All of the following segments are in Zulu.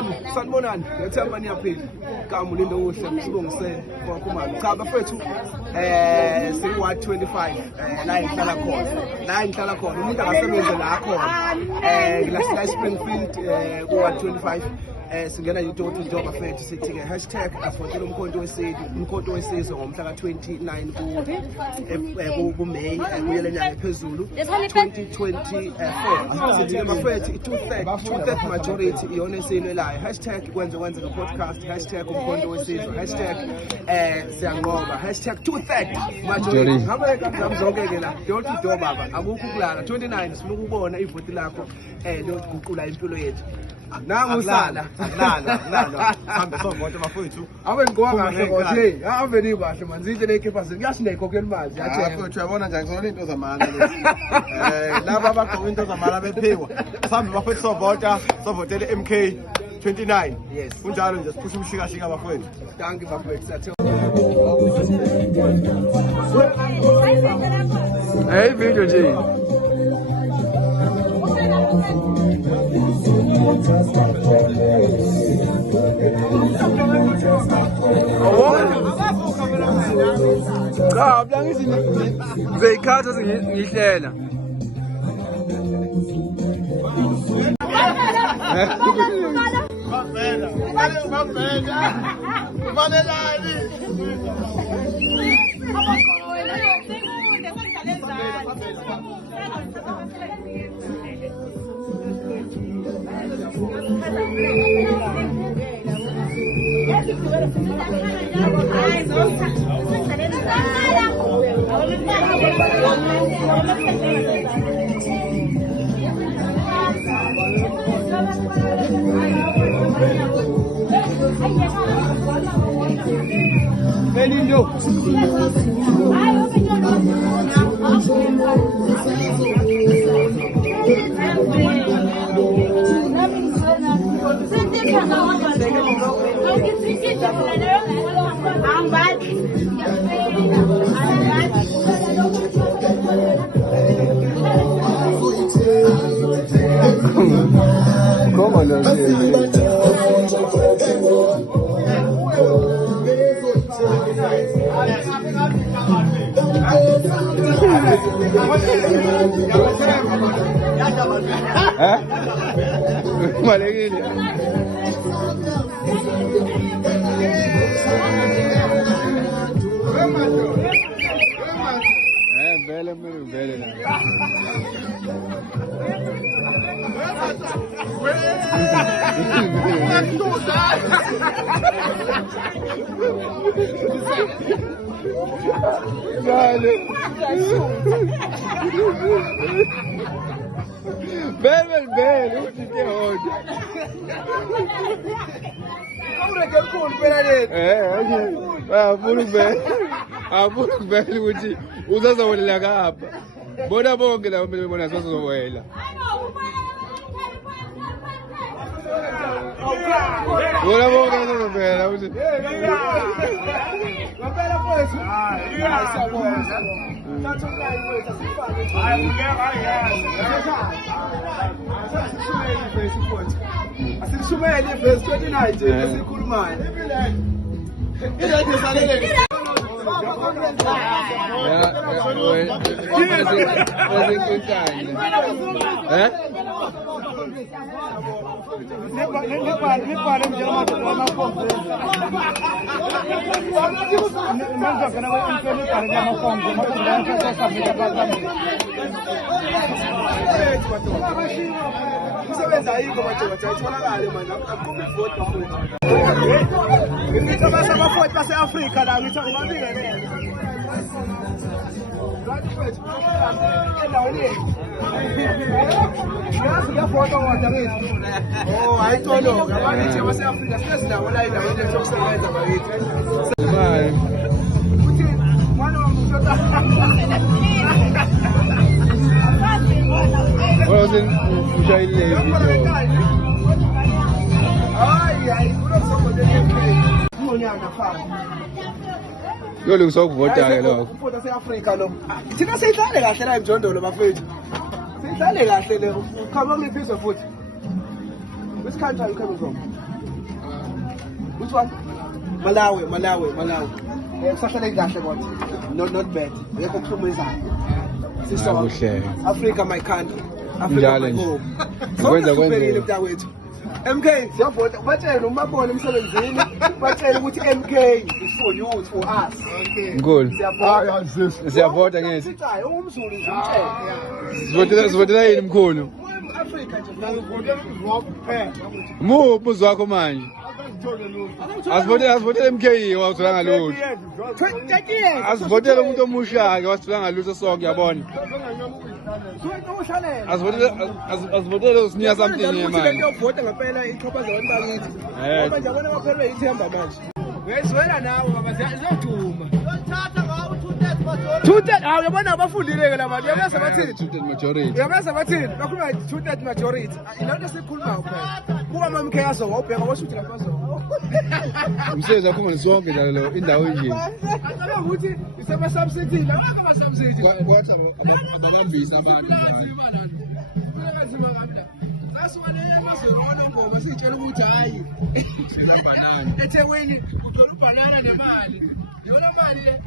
bafethu sanibonani ngethemba niyaphila igama ulindo uhle msibongisele kwakhumani cha bafethu siku-125 la ngihlala khona umuntu akasebenze la khona la Springfield ku-125 singena door to door bafethu sithi-ke hashtag avotele umkhonto wesizwe ngomhla ka-29 kuMeyi kuyele nyanga ephezulu 2024 sithi-ke bafethu i-two-third majority iyona esiyilwelayo hashtag kwenzeka podcast hashtag umkhonto wesizwe hashtag siyanqoba hashtag two-third majority zonke-ke la door to door baba akukho ukulala 29 sifuna ukubona ivoti lakho lokuguqula impilo yethu nanguhlala akulala hambe sonke bafowethu ave ngqoka kahle kodwa ave ni kahle manje into lekhipha kuyasinekhokhela imali yathe uyabona nje ngizona into zamana laba abagqoka into zamana bephiwa sambe bafowethu sovotele MK 29 yes kunjalo nje siphusha umshikashika bafowethu thank you bafowethu sathe hey video nje cha blangithi ngizeyikhatha sengihlela ¿Cómo lo Bel, uite ce ochi. Apuru bel, uite. Uza să le leagă apă. Bona bonga la bona să o voela. Bona bonga să o voela, uite. La bella poi. Asishumele verse 29 nje esikhulumayo. Kusebenza ayikho madoda ayitholakale manje akukho ivoti futhi. Ngithi abasabafoti base-Afrika la ngithi ubabingelele. Endaweni yethu. Yazi ngiyafota kodwa kithi. Oh ayitoloka abathi base-Afrika sinezindawo la endaweni yethu yokusebenza bakithi. Hayi. Uthi mwana wamshota. Well, ujayile video. Hayi, kunokunyanga fana. Yolo ngizokuvota ke lokho. Uvota se-Afrika lo. Thina siyidlale kahle la eMjondolo bafethu. Siyidlale kahle le. Ukhamba ngiphizo futhi. Which country are you coming from? Which one? Malawi. Kusahlale kahle kodwa. Not bad. Yekho kuhlumezayo. Sister Africa my country. Africa my home. Kwenza mntawethu. MK siyavota batshela umabona emsebenzini batshela ukuthi MK is for you, it's for us. Ngol. Siyavota ngeke. Sithayi umzulu izimtshela. Sivotela yini mkhulu? Africa nje ngivotela kuphela. Umuzi wakho manje. Asivotele MK wawutholanga lutho. 20 years. Asivotele umuntu omusha ke wasitholanga lutho sonke yabona. Asivotele usinika something manje. Ngiyovota ngempela iqhophaza abantu bakithi. Ngoba nje abona baphelwe ithemba manje. Uyezwela nawe baba ziyaduma. Uyothatha ngawo 2/3 hawu yabona abafundile ke la bantu yabaza bathini 2/3 majority. Yabaza bathini bakhuluma 2/3 majority. Ilonto sikhuluma phela. Kuba mama MK yazo wawubheka washuthi lapha bazo. Umsebenzi wakho ngisonke njalo indawo nje. Acaba ukuthi isema subsidy la ngaba subsidy. Kwathi ababambisa abantu. Asiwane emazweni onongoma sitshela ukuthi hayi banana. eThekwini uthola ubanana nemali. Yona mali le.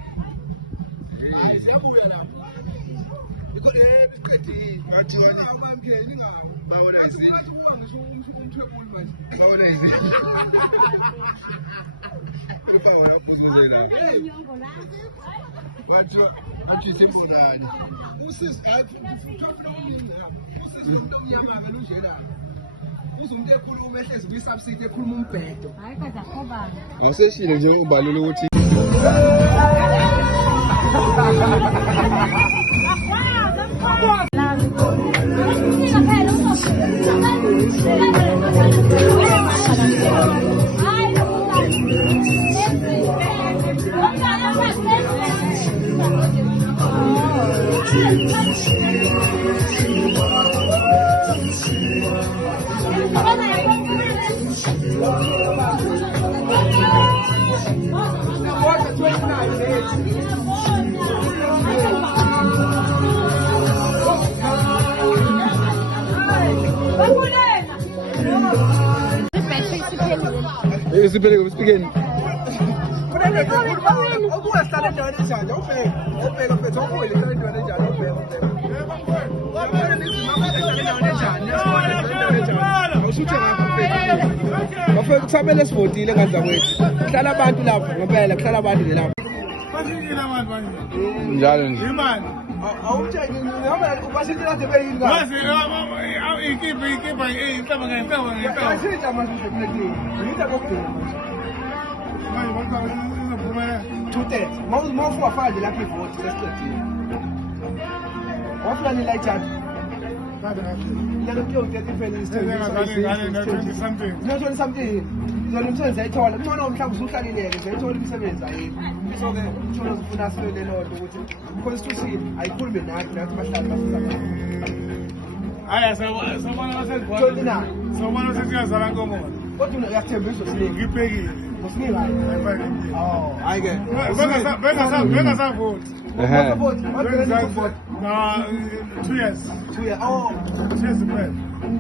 Hayi siyabuya lapha. Ikho isiqedile. Bathi wena amamkheni ngabo. bawona izinto. Bathi kuba ngisho umthwebuli manje. Bawona izinto. Kufa wona ubuzuzela. Bathi simfonani. Usisi usisi umuntu omnyama kanunjena. Uzumuntu ekhuluma ehlezi kwisubsidy ekhuluma umbhedo. Hayi kaza khobana. Awuseshilo nje ubalula ukuthi isiphelele usiphikeni. Ukuya hlala endaweni enjani ubheka mfethu okuhle hlala endaweni enjani bafethu kusamele sivotile ngandla kwethu kuhlala abantu lapho ngempela kuhlala abantu nje lapho Njalo nje. awumtsheki ngihamba basitshela nje beyini basitsha manje usekulekile ngitha kokugcina 2/3 mawufuka wafaka nje lapho ivoti sesiqedile wafika nilayithatha something zona umsebenzi ayithola ngcono mhlawumbe usuhlalileke zayithola imisebenzi ayikho so-ke uthola zifuna sibele lodwa ukuthi i-constitution ayikhulume nathi bahlali basizakala Haya sabona sesiyazala nkomola. kodwa uyathembisa usiningi Ngipekile. usiningi hayi ke Beka savoti. No, 2 years. 2 years oh 2 years back.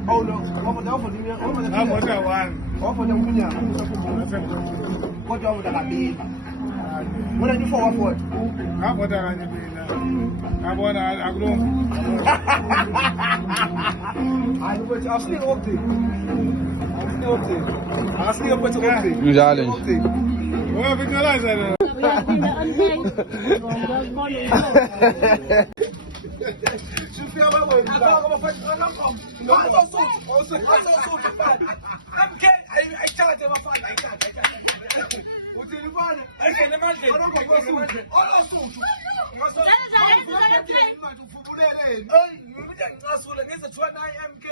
oh no wavota Ngavota 1. wavota umnyaka kodwa wavota kabili wena nje for wavota Ngavota kanye mina. Ngabona akulungi. hayi ukuthi awusinike okuthini awusinike ukuthi okuthini Njalo nje. Uyabinqalaza la. Sifika babona akho abafana MK ayithathe abafana ayithathe uthini bani ayithathe emandleni ufubuleleni umuntu anginqasule ngize thiwa nayi MK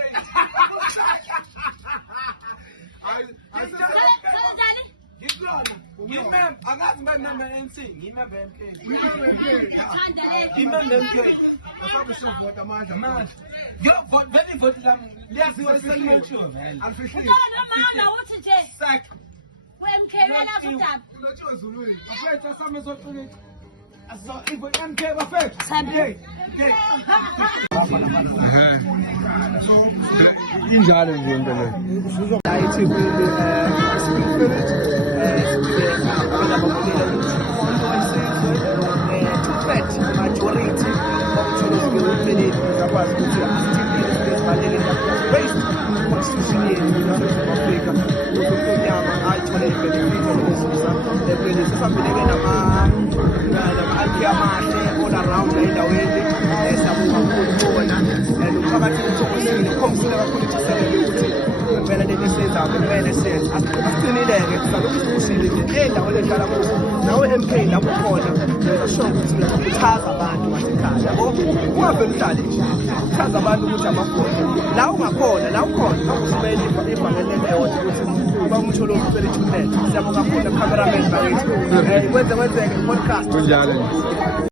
ngimem angazi ngimem ANC ngimem MK ngimem MK asabe sivota amandla yo vele ivoti lami liyaziwa iselimotsho vele alifihli Mama uthi nje sack weMK wena futaba. kulotshiwe ezulwini bafethu asame zoqinisa aso ivoti MK bafethu Injalo nje into le. Lighting, abantu ababonela ukuthi umuntu wesizwe two-third majority okutholozike empeleni zakwazi ukuthi asithintile esibalulekile based constitution yethu yaseSouth Africa ukuthi umnyama ayithole i-benefit okuzuza empeleni sesambeleke nama-IP amahle all around endaweni siyabuka kakhulu khona and umphakathi uthokozile ukhombisile kakhulu ithiselele ukuthi ngempela lento esiyenzayo kumele siyenze asicinileke salokhu sibushile nje endaweni ehlala kuzo nawe MK lapho khona uyasho ukuthi uyakhuthaza abantu basekhaya yabo ungavele uhlale nje ukhuthaza abantu ukuthi amafoni la ungakhona la ukhona ukusibela ibhangelele eyodwa ukuthi uba umtholozi usele i-2net siyabonga kakhulu cameraman bakithi kwenzeke podcast kunjalo